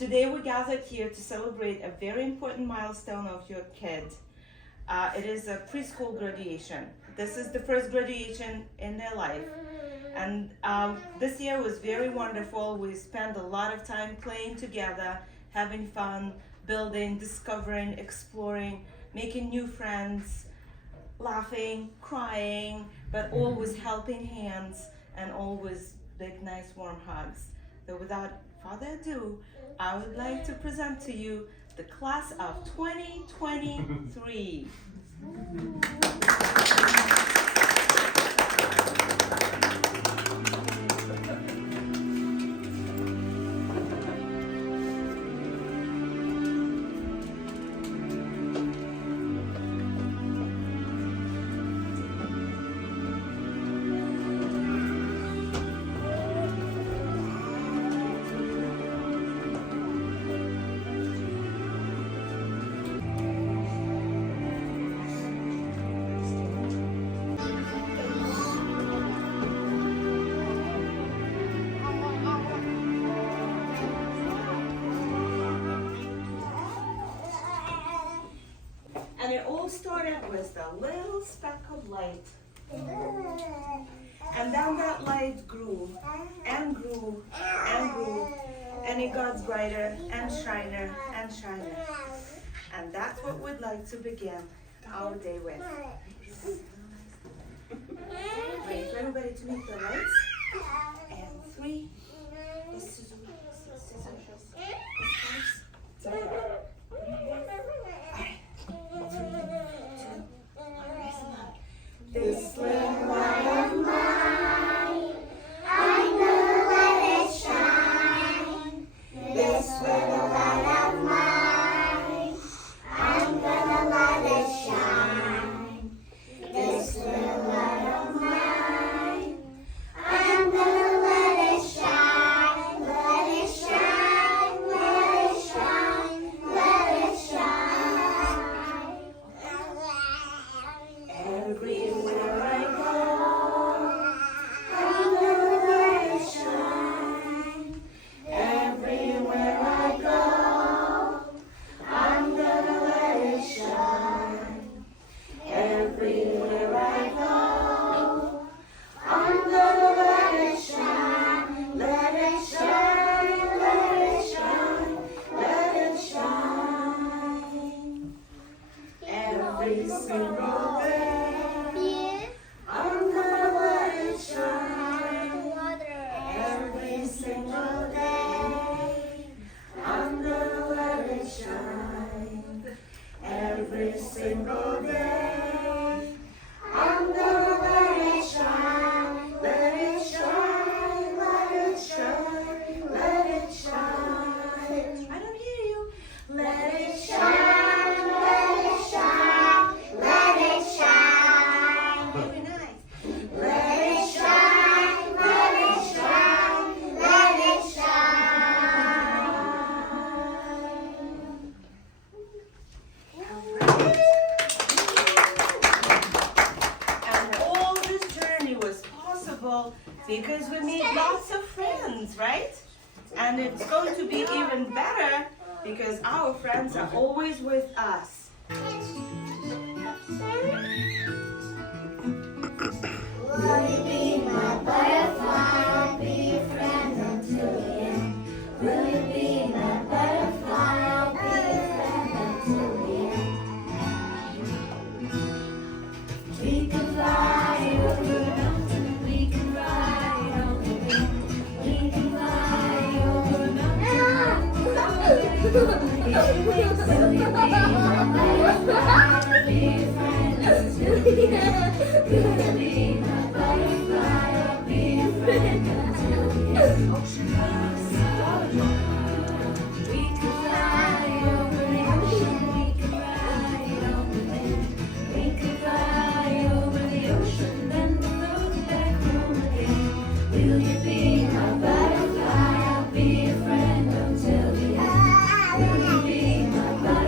Today we gathered here to celebrate a very important milestone of your kid. It is a preschool graduation. This is the first graduation in their life. And this year was very wonderful. We spent a lot of time playing together, having fun, building, discovering, exploring, making new friends, laughing, crying, but always helping hands and always big, nice, warm hugs. So without further ado, I would like to present to you the class of 2023. And it all started with a little speck of light. And then that light grew and grew and grew. And it got brighter and shiner and shiner. And that's what we'd like to begin our day with. Wait for everybody to meet the lights. And 3. This is this little light of mine, I'm gonna let it shine. This little light of mine, I'm gonna let it shine. This little light of mine, I'm gonna let it shine. Let it shine, let it shine, let it shine. Everywhere I go, I'm gonna let it shine. Everywhere I go, I'm gonna let it shine. Everywhere I go, I'm gonna let it shine. Let it shine, let it shine, let it shine. Every single day, I'm gonna let it shine. Every single day, I'm gonna let it shine. Every single day, I'm gonna let it shine. Let it shine, let it shine, let it shine. I don't hear you. Let it shine, let it shine, let it shine. Very nice. Let it shine, let it shine, let it shine. And all this journey was possible because we made lots of friends, right? And it's going to be even better because our friends are always with us. Will you be my butterfly? I'll be your friend until the end. Will you be my butterfly? I'll be your friend until the end. We can fly over the mountain. We can ride on the wind. We can fly over the mountain. Will you be my butterfly? I'll be your friend until the end. Will you be my butterfly? I'll be your friend until the end. We can fly over the ocean. We can ride on the wind. We can fly over the ocean, then we'll float back home again. Will you be my butterfly? I'll be your friend until the end. Will you be my butterfly?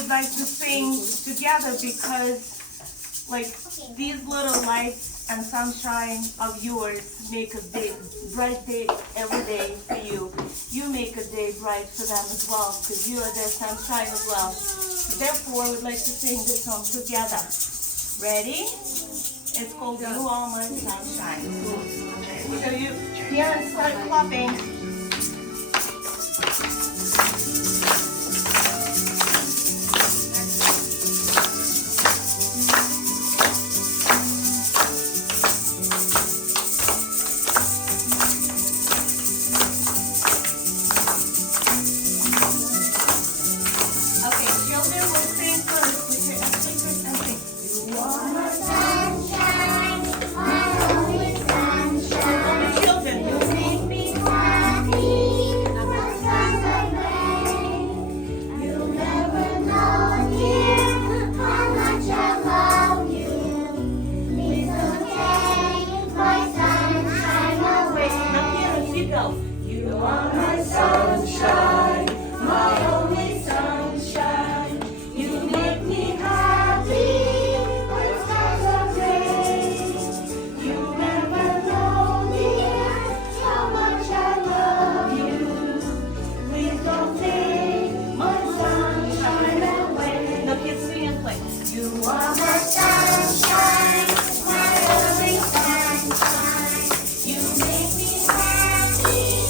would like to sing together because like these little lights and sunshine of yours make a big bright day every day for you. You make a day bright for them as well because you are their sunshine as well. Therefore, I would like to sing this song together. Ready? It's called You Are My Sunshine. So you parents start clapping. You are my sunshine, my only sunshine. You make me happy when skies are gray. You never know, dear, how much I love you. Please don't take my sunshine away. No kids sing and play. You are my sunshine, my only sunshine. You make me happy.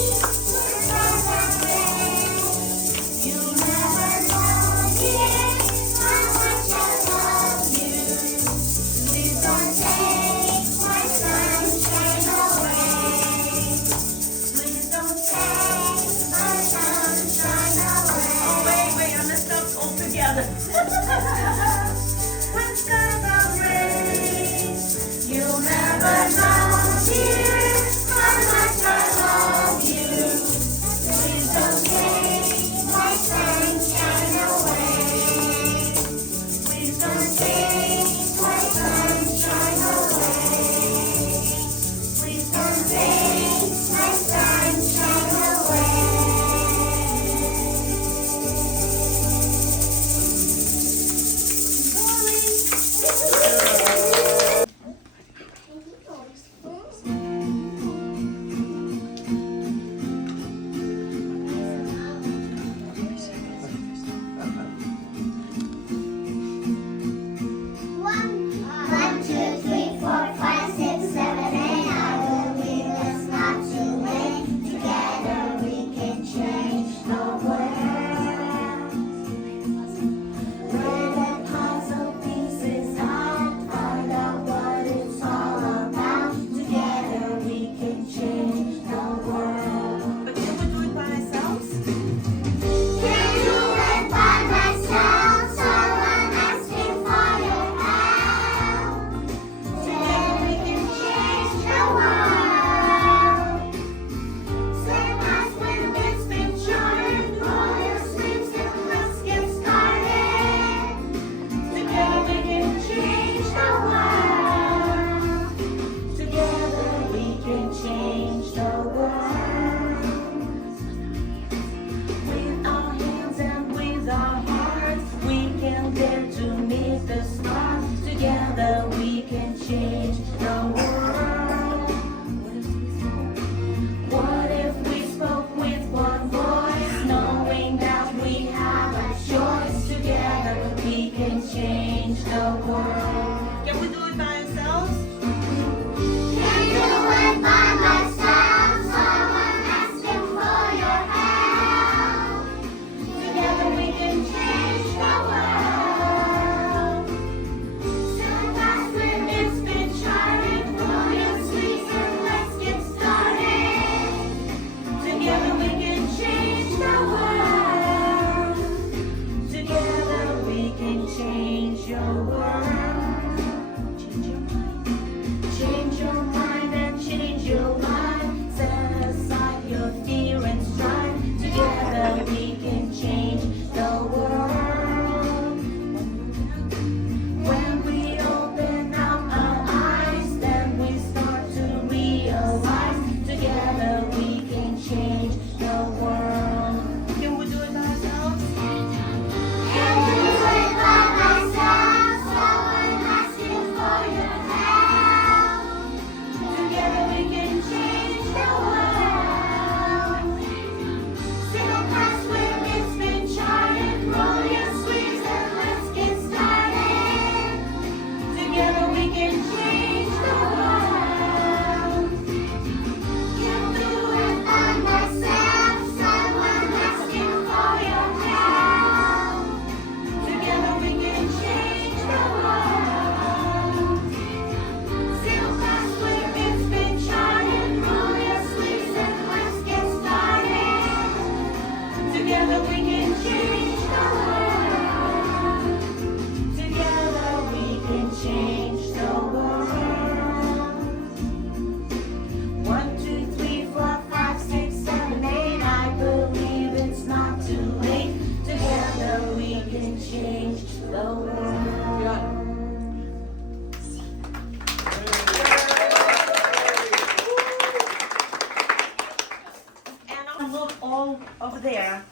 all over there,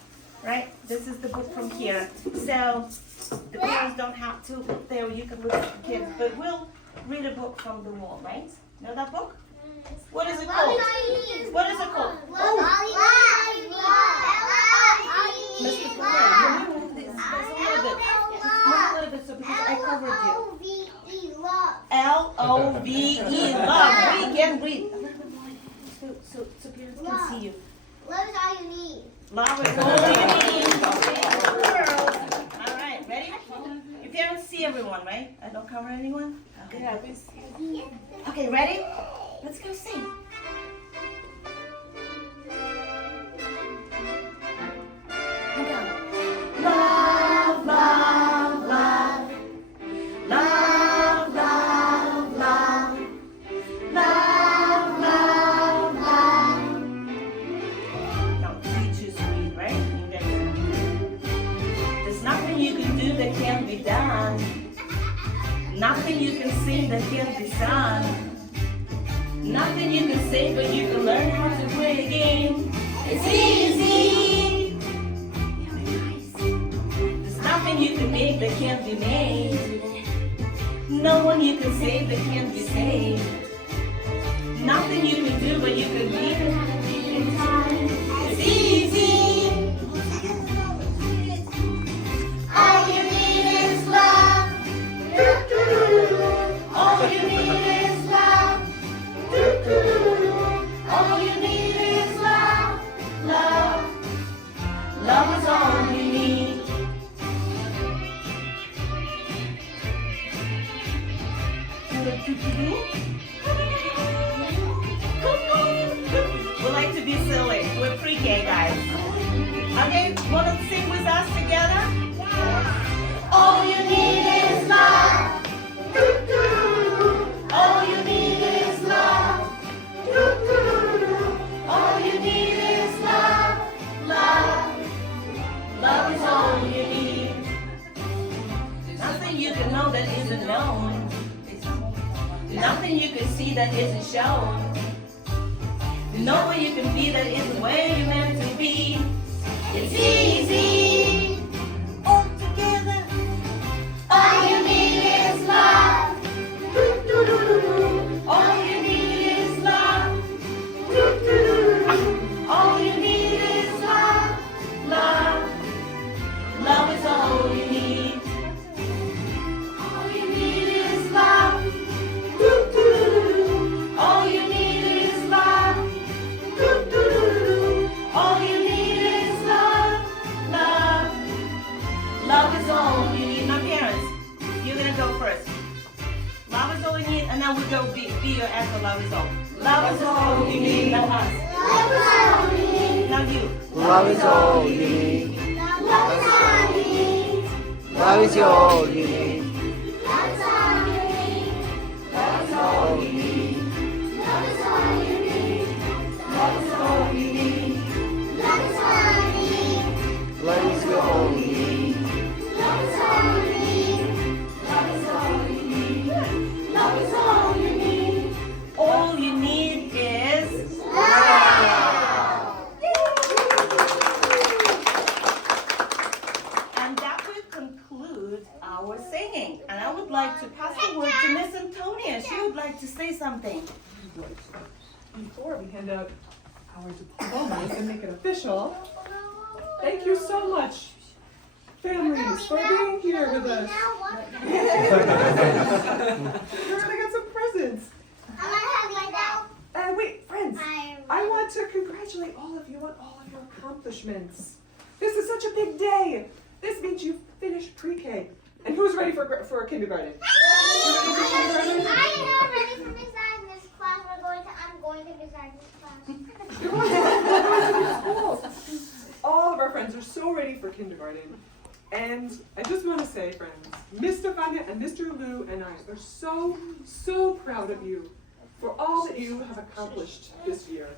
right? This is the book from here. So the parents don't have to look there, you can look at the kids, but we'll read a book from the wall, right? Know that book? What is it called? What is it called? Mr. Fuller, can you move this just a little bit? Just move a little bit so because I covered you. L-O-V-E, love. We can read. So parents can see you. Love is all you need. Love is all you need. All right, ready? Your parents see everyone, right? I don't cover anyone? Okay. Yeah, we see. Okay, ready? Let's go sing. Love, love, love. Love, love, love. Love, love, love. Now, we choose to read, right? You guys. There's nothing you can do that can't be done. Nothing you can sing that can't be sung. Nothing you can say, but you can learn how to play a game. It's easy. There's nothing you can make that can't be made. No one you can save that can't be saved. Nothing you can do, but you can be in time. It's easy. All you need is love. All you need is love. All you need is love. Love. Love is all you need. We like to be silly. We're pre-K guys. Okay, wanna sing with us together? All you need is love. All you need is love. All you need is love. Love. Love is all you need. Nothing you can know that isn't known. Nothing you can see that isn't shown. Nowhere you can be that isn't where you're meant to be. It's easy. All together. All you need is love. All you need is love. All you need is love. Love. Love is all you need. All you need is love. All you need is love. All you need is love. Love. Love is all you need. My parents, you're gonna go first. Love is all you need, and then we go be your answer. Love is all. Love is all you need. Now us. Love is all you need. Now you. Love is all you need. Love is all you need. Love is all you need. Love is all you need. Love is all you need. Love is all you need. Love is all you need. Love is all you need. Love is all you need. Love is all you need. Love is all you need. Love is all you need. All you need is. And that will conclude our singing. And I would like to pass the word to Miss Antonia. She would like to say something. Before we hand out our diplomas and make it official, thank you so much, families, for being here with us. We're gonna get some presents. And wait, friends, I want to congratulate all of you on all of your accomplishments. This is such a big day. This means you've finished pre-K. And who's ready for kindergarten? I'm not ready for Miss Agnes' class. I'm going to Miss Agnes' class. You're going to school. All of our friends are so ready for kindergarten. And I just want to say, friends, Miss Stefania and Mr. Lou and I are so, so proud of you for all that you have accomplished this year.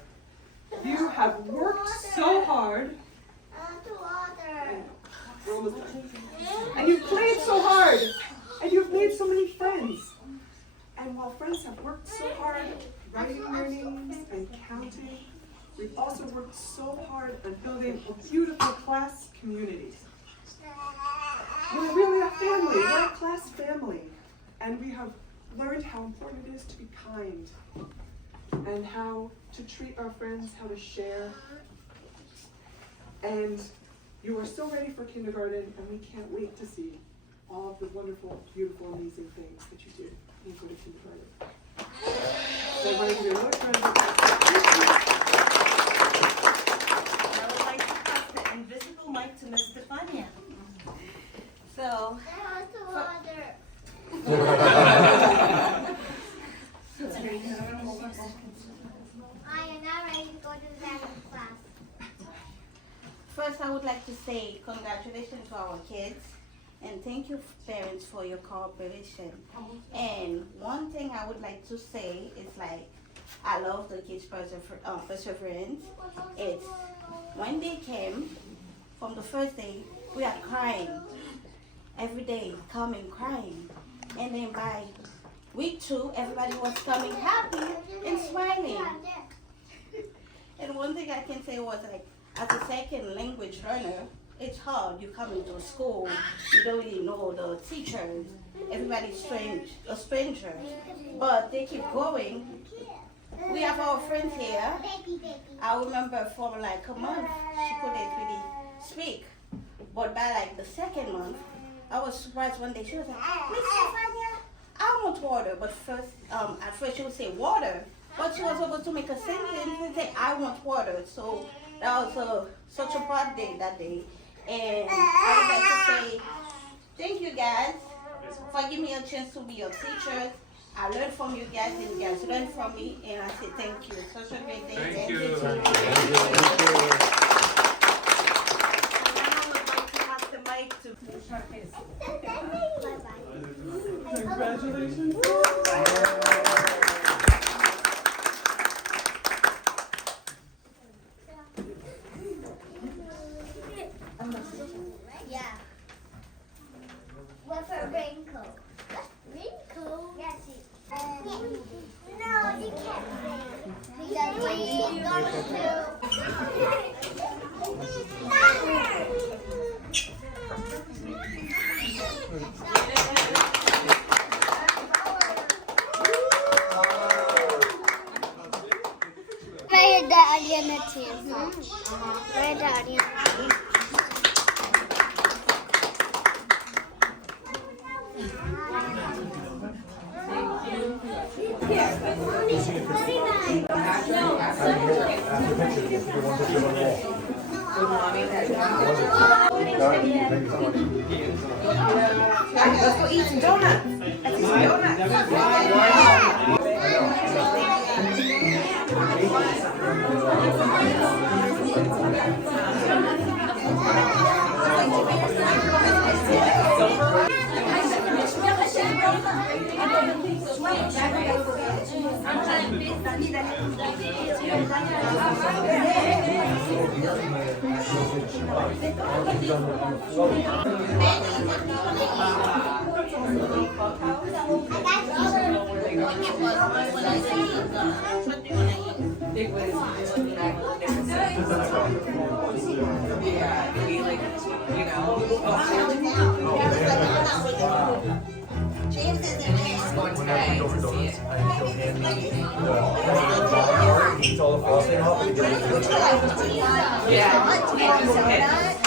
You have worked so hard. We're almost done. And you've played so hard. And you've made so many friends. And while friends have worked so hard, writing their names and counting, we've also worked so hard on building a beautiful class community. We're really a family, we're a class family. And we have learned how important it is to be kind and how to treat our friends, how to share. And you are so ready for kindergarten, and we can't wait to see all of the wonderful, beautiful, amazing things that you do when you go to kindergarten. So I want to give you another round of applause. I would like to pass the invisible mic to Ms. Stefania. I So, am not ready to go to the Spanish class. first I would like to say congratulations to our kids and thank you parents for your cooperation. And one thing I would like to say is like, I love the kids' perseverance. It's when they came, from the first day, we are crying. Every day, coming crying. And then by week 2, everybody was coming happy and smiling. And one thing I can say was like, as a second language learner, it's hard. You come into a school, you don't really know the teachers, everybody's a stranger. But they keep going. We have our friends here. I remember for like a month, she couldn't really speak. But by like the second month, I was surprised one day. She was like, Miss Stefania, I want water. But at first she would say water. But she was able to make a sentence and say, I want water. So that was such a proud day that day. And I would like to say, thank you guys for giving me a chance to be your teachers. I learned from you guys and you guys learned from me. And I say thank you. Such a great day. Thank you. And now I would like to pass the mic to Congratulations. Yeah. What's a raincoat? Raincoat? Yes. No, you can't say it. Because we Where the Ariana team? Where the Ariana? Let's go eat some donuts. Let's eat some Yeah.